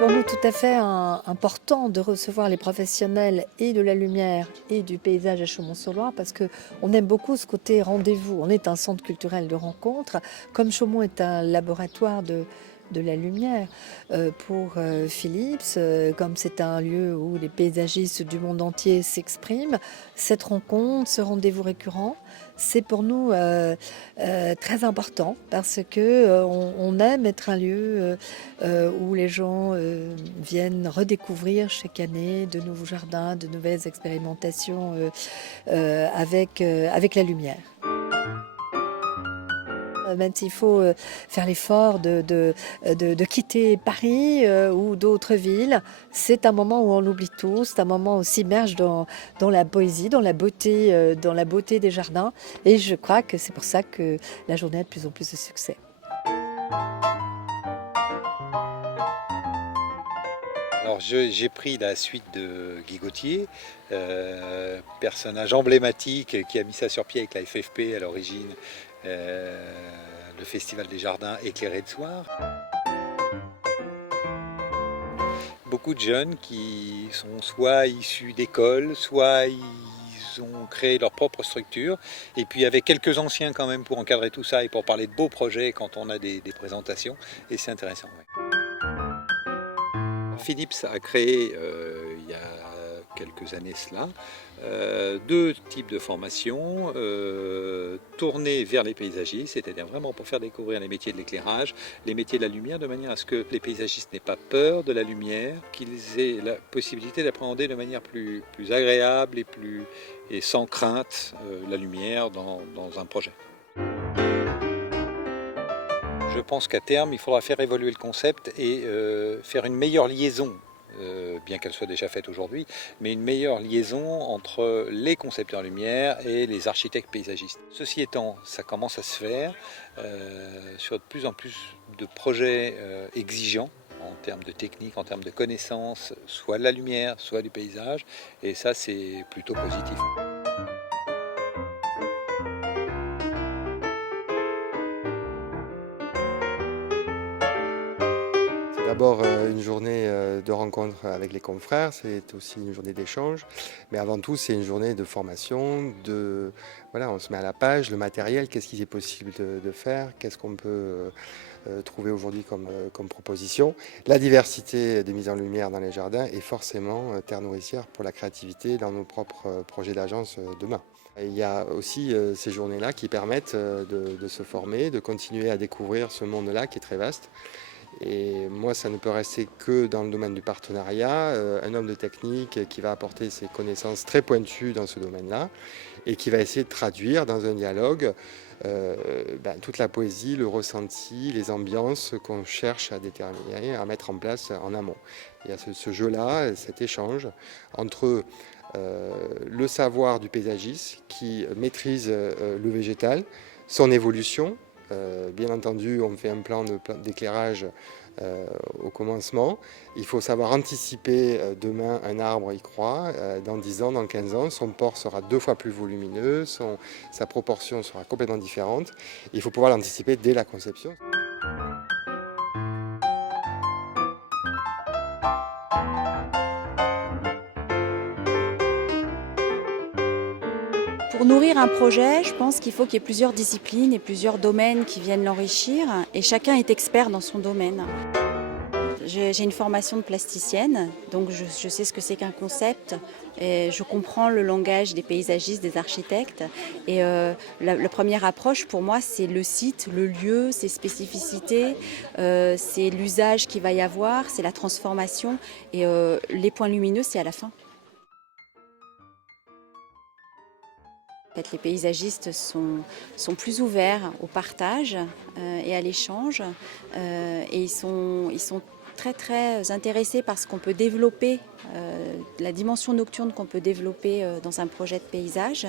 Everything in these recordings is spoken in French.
pour nous tout à fait important de recevoir les professionnels et de la lumière et du paysage à Chaumont-sur-Loire parce qu'on aime beaucoup ce côté rendez-vous. On est un centre culturel de rencontre, comme Chaumont est un laboratoire de la lumière pour Philips, comme c'est un lieu où les paysagistes du monde entier s'expriment. Cette rencontre, ce rendez-vous récurrent, c'est pour nous très important parce que on aime être un lieu où les gens viennent redécouvrir chaque année de nouveaux jardins, de nouvelles expérimentations avec la lumière. Même s'il faut faire l'effort de quitter Paris ou d'autres villes, c'est un moment où on oublie tout, c'est un moment où on s'immerge dans la poésie, dans la beauté des jardins. Et je crois que c'est pour ça que la journée a de plus en plus de succès. Alors j'ai pris la suite de Guy Gauthier, personnage emblématique qui a mis ça sur pied avec la FFP à l'origine, le Festival des Jardins éclairés de soir. Beaucoup de jeunes qui sont soit issus d'écoles, soit ils ont créé leur propre structure, et puis avec quelques anciens quand même pour encadrer tout ça et pour parler de beaux projets quand on a des présentations, et c'est intéressant. Ouais. Philips a créé il y a quelques années cela deux types de formations tournées vers les paysagistes, c'est-à-dire vraiment pour faire découvrir les métiers de l'éclairage, les métiers de la lumière, de manière à ce que les paysagistes n'aient pas peur de la lumière, qu'ils aient la possibilité d'appréhender de manière plus agréable et sans crainte la lumière dans un projet. Je pense qu'à terme, il faudra faire évoluer le concept et faire une meilleure liaison, bien qu'elle soit déjà faite aujourd'hui, mais une meilleure liaison entre les concepteurs lumière et les architectes paysagistes. Ceci étant, ça commence à se faire sur de plus en plus de projets exigeants en termes de technique, en termes de connaissances, soit de la lumière, soit du paysage, et ça c'est plutôt positif. D'abord une journée de rencontre avec les confrères, c'est aussi une journée d'échange, mais avant tout c'est une journée de formation, voilà, on se met à la page, le matériel, qu'est-ce qu'il est possible de faire, qu'est-ce qu'on peut trouver aujourd'hui comme proposition. La diversité des mises en lumière dans les jardins est forcément terre nourricière pour la créativité dans nos propres projets d'agence demain. Il y a aussi ces journées-là qui permettent de se former, de continuer à découvrir ce monde-là qui est très vaste. Et moi, ça ne peut rester que dans le domaine du partenariat, un homme de technique qui va apporter ses connaissances très pointues dans ce domaine-là et qui va essayer de traduire dans un dialogue toute la poésie, le ressenti, les ambiances qu'on cherche à déterminer, à mettre en place en amont. Il y a ce jeu-là, cet échange entre le savoir du paysagiste qui maîtrise le végétal, son évolution. Bien entendu, on fait un plan d'éclairage au commencement. Il faut savoir anticiper demain un arbre y croît. Dans 10 ans, dans 15 ans, son port sera 2 fois plus volumineux, sa proportion sera complètement différente. Il faut pouvoir l'anticiper dès la conception. Pour nourrir un projet, je pense qu'il faut qu'il y ait plusieurs disciplines et plusieurs domaines qui viennent l'enrichir, et chacun est expert dans son domaine. J'ai une formation de plasticienne, donc je sais ce que c'est qu'un concept, et je comprends le langage des paysagistes, des architectes. Et la première approche pour moi, c'est le site, le lieu, ses spécificités, c'est l'usage qu'il va y avoir, c'est la transformation, et les points lumineux, c'est à la fin. En fait, les paysagistes sont plus ouverts au partage et à l'échange, et ils sont très intéressés par ce qu'on peut développer, la dimension nocturne qu'on peut développer dans un projet de paysage.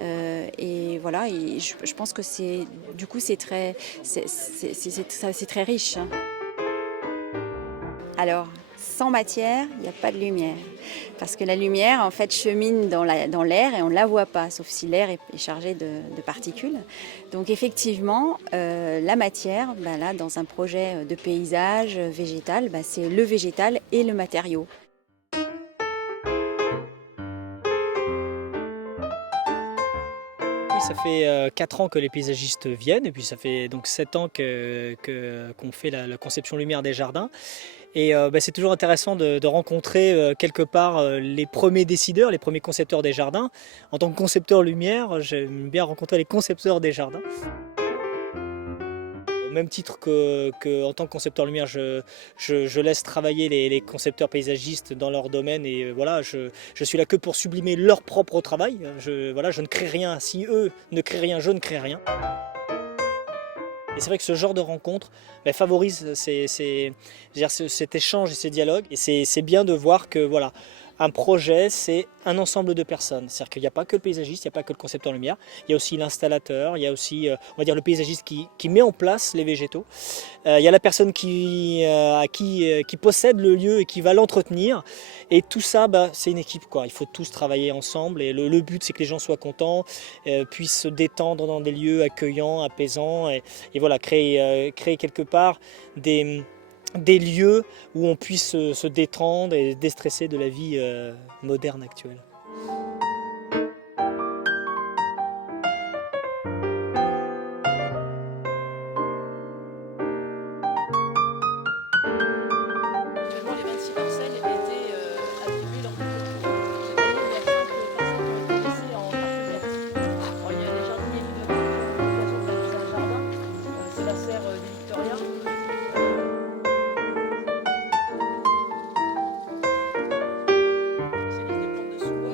Et voilà, et je pense que c'est très riche. Alors, sans matière, il n'y a pas de lumière. Parce que la lumière, en fait, chemine dans l'air et on ne la voit pas, sauf si l'air est chargé de particules. Donc effectivement, la matière, là, dans un projet de paysage végétal, c'est le végétal et le matériau. Ça fait 4 ans que les paysagistes viennent et puis ça fait donc 7 ans qu'on fait la conception lumière des jardins. Et c'est toujours intéressant de rencontrer quelque part les premiers décideurs, les premiers concepteurs des jardins. En tant que concepteur lumière, j'aime bien rencontrer les concepteurs des jardins. Au même titre qu'en tant que concepteur lumière, je laisse travailler les concepteurs paysagistes dans leur domaine et voilà, je suis là que pour sublimer leur propre travail. Je ne crée rien. Si eux ne créent rien, je ne crée rien. Et c'est vrai que ce genre de rencontre favorise cet échange et ces dialogues. Et c'est bien de voir que voilà, un projet, c'est un ensemble de personnes. C'est-à-dire qu'il n'y a pas que le paysagiste, il n'y a pas que le concepteur lumière. Il y a aussi l'installateur, il y a aussi on va dire, le paysagiste qui met en place les végétaux. Il y a la personne qui possède le lieu et qui va l'entretenir. Et tout ça, c'est une équipe, quoi. Il faut tous travailler ensemble. Et le but, c'est que les gens soient contents, puissent se détendre dans des lieux accueillants, apaisants. Et voilà, créer quelque part des lieux où on puisse se détendre et déstresser de la vie moderne actuelle. Actuellement, les 26 parcelles étaient attribuées lors du concours. Cette année, il y a 5 parcelles qui ont été laissées en partie verte. Alors, il y a les jardiniers qui demandent l'occasion de réaliser un jardin. C'est la serre du Victoria. C'est des plantes de sous-bois